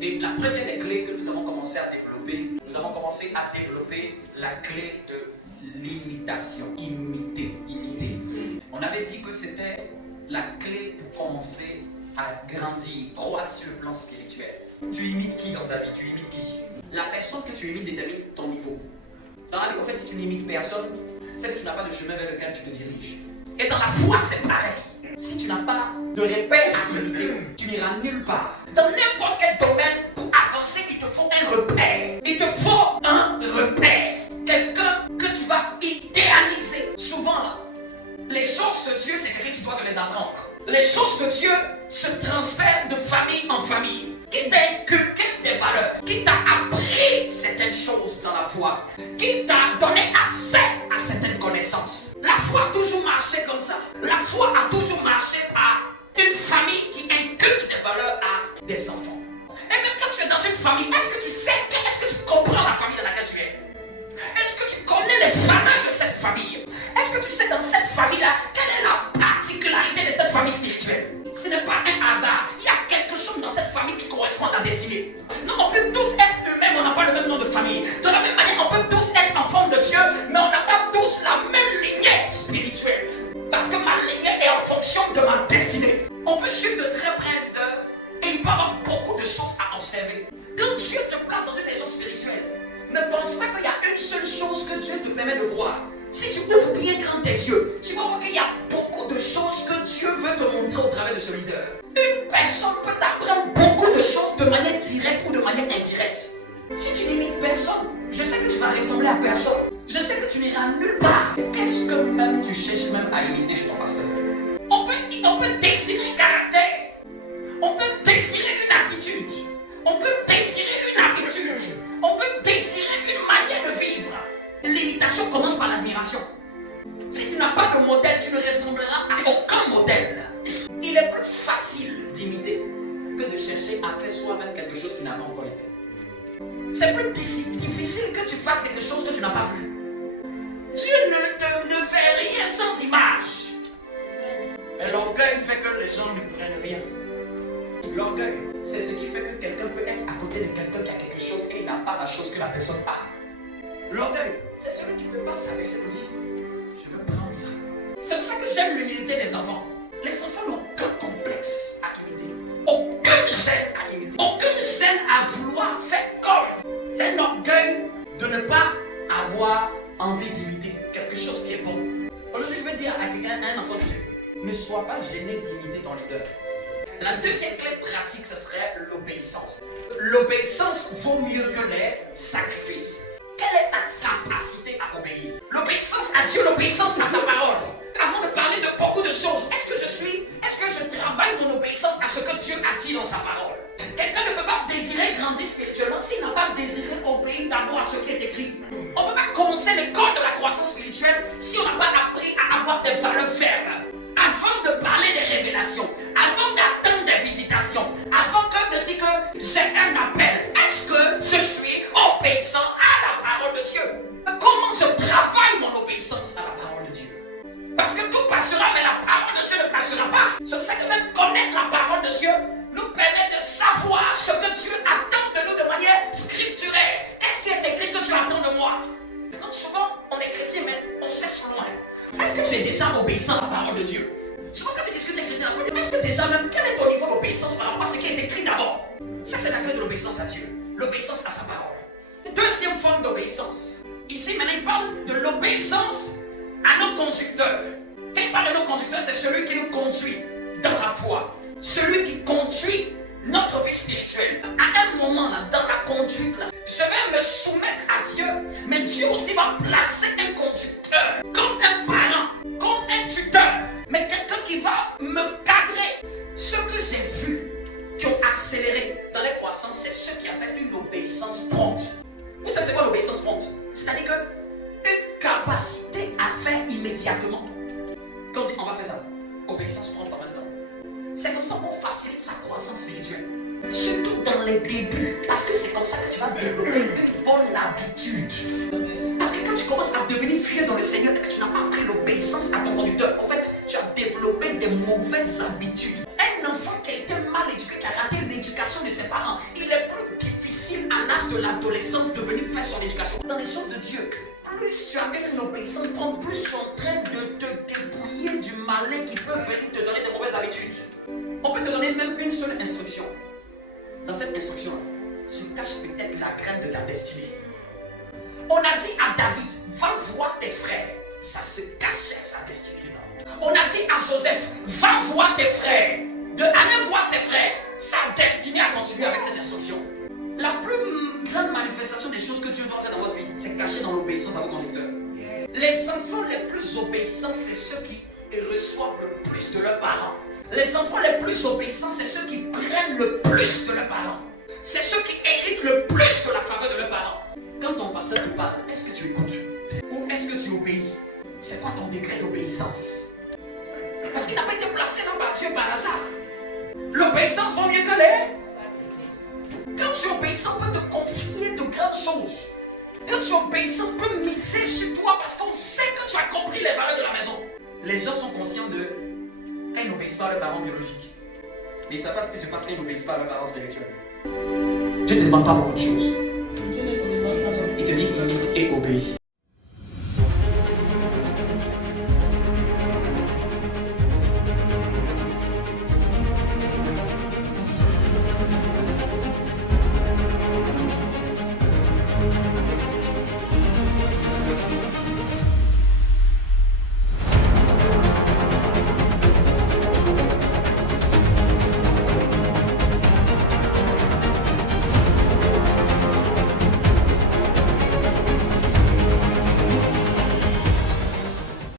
Et la première des clés que nous avons commencé à développer, la clé de l'imitation. Imiter. On avait dit que c'était la clé pour commencer à grandir, croître sur le plan spirituel. Tu imites qui dans ta vie? Tu imites qui? La personne que tu imites détermine ton niveau. Dans la vie, en fait, si tu n'imites personne, c'est que tu n'as pas de chemin vers lequel tu te diriges. Et dans la foi, c'est pareil. Si tu n'as pas de repère à imiter, tu n'iras nulle part. Dans n'importe quel domaine, pour avancer, il te faut un repère. Il te faut un repère. Quelqu'un que tu vas idéaliser. Souvent, là, les choses de Dieu, c'est quelqu'un qui doit te les apprendre. Les choses de Dieu se transfèrent de famille en famille. Qui t'a inculqué des valeurs, qui t'a appris certaines choses dans la foi, qui t'a donné accès à certaines connaissances. La foi a toujours marché comme ça. La foi a toujours marché par une famille qui inculque des valeurs à des enfants. Et même quand tu es dans une famille, est-ce que tu comprends la famille dans laquelle tu es? Est-ce que tu connais les valeurs de cette famille? Est-ce que tu sais dans cette famille-là, quelle est la particularité de cette famille spirituelle? Ce n'est pas un hasard. Il y a quelque chose dans cette famille qui correspond à ta destinée. Non, on peut tous être eux-mêmes, on n'a pas le même nom de famille. De la même manière, on peut tous être enfants de Dieu, mais on n'a pas tous la même lignée spirituelle. Parce que ma lignée est en fonction de ma destinée. On peut suivre de très près un leader et il peut avoir beaucoup de choses à observer. Quand Dieu te place dans une maison spirituelle, ne pense pas qu'il y a une seule chose que Dieu te permet de voir. Si tu ouvres bien grand tes yeux, tu vas voir qu'il y a beaucoup de choses que Dieu veut te montrer au travers de ce leader. Une personne peut t'apprendre beaucoup de choses de manière directe ou de manière indirecte. Si tu n'imites personne, je sais que tu vas ressembler à personne. Je sais que tu n'iras nulle part. Qu'est-ce que même tu cherches même à imiter chez ton pasteur? On peut désirer un caractère. On peut désirer une attitude. On peut désirer une habitude. On peut désirer une manière de vivre. L'imitation commence par l'admiration. Si tu n'as pas de modèle, tu ne ressembleras à aucun modèle. Il est plus facile d'imiter que de chercher à faire soi-même quelque chose qui n'a pas encore été. C'est plus difficile que tu fasses quelque chose que tu n'as pas vu. Dieu ne fait rien sans image. Et l'orgueil fait que les gens ne prennent rien. L'orgueil, c'est ce qui fait que quelqu'un peut être à côté de quelqu'un qui a quelque chose et il n'a pas la chose que la personne a. L'orgueil, c'est celui qui ne peut pas s'abaisser pour dire je veux prendre ça. C'est pour ça que j'aime l'humilité des enfants. Les enfants n'ont aucun complexe à imiter, aucun gêne à imiter, aucun gêne à vouloir faire comme. C'est un orgueil de ne pas avoir envie d'imiter quelque chose qui est bon. Aujourd'hui, je vais dire à quelqu'un, un enfant de Dieu, ne sois pas gêné d'imiter ton leader. La deuxième clé pratique, ce serait l'obéissance. L'obéissance vaut mieux que les sacrifices. Quelle est ta capacité à obéir? L'obéissance à Dieu, l'obéissance à sa parole. Avant de parler de beaucoup de choses, est-ce que je travaille mon obéissance à ce que Dieu a dit dans sa parole? Quelqu'un ne peut pas désirer grandir spirituellement s'il n'a pas désiré obéir d'abord à ce qui est écrit. On ne peut pas commencer l'école de la croissance spirituelle si on n'a pas appris à avoir des valeurs fermes. Avant de parler des révélations, avant d'attendre des visitations, avant de dire que j'ai un appel, est-ce que je suis obéissant à la parole de Dieu? Comment je travaille mon obéissance à la parole de Dieu? Parce que tout passera, mais la parole de Dieu ne passera pas. C'est pour ça que même connaître la parole de Dieu nous permet de savoir ce que Dieu attend de nous de manière scripturaire. Qu'est-ce qui est écrit que tu attends de moi? Donc souvent, on est chrétien, mais on cherche loin. Est-ce que tu es déjà obéissant à la parole de Dieu? Souvent quand tu discutes des chrétiens, est-ce que déjà même, quel est ton niveau d'obéissance par rapport à ce qui est écrit d'abord? Ça, c'est la clé de l'obéissance à Dieu. L'obéissance à sa parole. Deuxième forme d'obéissance. Ici, maintenant, il parle de l'obéissance à nos conducteurs. Quand il parle de nos conducteurs, c'est celui qui nous conduit dans la foi. Celui qui conduit notre vie spirituelle. À un moment, là, dans la conduite, là, je vais me soumettre à Dieu, mais Dieu aussi va placer un conducteur, comme un parent, comme un tuteur, mais quelqu'un qui va me cadrer. Ceux que j'ai vus qui ont accéléré dans les croissances, c'est ceux qui avaient une obéissance prompte. Vous savez c'est quoi l'obéissance prompte? C'est-à-dire qu'une capacité à faire immédiatement. Quand on dit on va faire ça, obéissance prompte en même temps. C'est comme ça qu'on facilite sa croissance spirituelle. Surtout dans les débuts. Parce que c'est comme ça que tu vas développer une bonne habitude. Parce que quand tu commences à devenir vieux dans le Seigneur et que tu n'as pas pris l'obéissance à ton conducteur, en fait, tu as développé des mauvaises habitudes. Un enfant qui a été mal éduqué, qui a raté l'éducation de ses parents, il est difficile à l'âge de l'adolescence de venir faire son éducation. Dans les choses de Dieu, plus tu as une obéissance, plus tu es en train de te débrouiller du malin qui peut venir te donner de mauvaises habitudes. On peut te donner même une seule instruction. Dans cette instruction-là, se cache peut-être la graine de ta destinée. On a dit à David, va voir tes frères. Ça se cachait sa destinée. On a dit à Joseph, va voir tes frères. De aller voir ses frères, sa destinée a continué avec cette instruction. La plus grande manifestation des choses que Dieu doit faire dans votre vie, c'est caché dans l'obéissance à vos conducteurs. Les enfants les plus obéissants, c'est ceux qui reçoivent le plus de leurs parents. Les enfants les plus obéissants, c'est ceux qui prennent le plus de leurs parents. C'est ceux qui héritent le plus de la faveur de leurs parents. Quand ton pasteur te parle, est-ce que tu écoutes? Ou est-ce que tu obéis? C'est quoi ton degré d'obéissance? Parce qu'il n'a pas été placé là par Dieu par hasard. L'obéissance vaut mieux que les. Quand tu es obéissant, on peut te confier de grandes choses. Quand tu es obéissant, on peut miser sur toi parce qu'on sait que tu as compris les valeurs de la maison. Les gens sont conscients de quand ils n'obéissent pas à leurs parents biologiques. Mais ils ne savent pas ce qui se passe quand ils n'obéissent pas à leurs parents spirituels. Dieu ne te demande pas beaucoup de choses. Il te dit imite et obéis.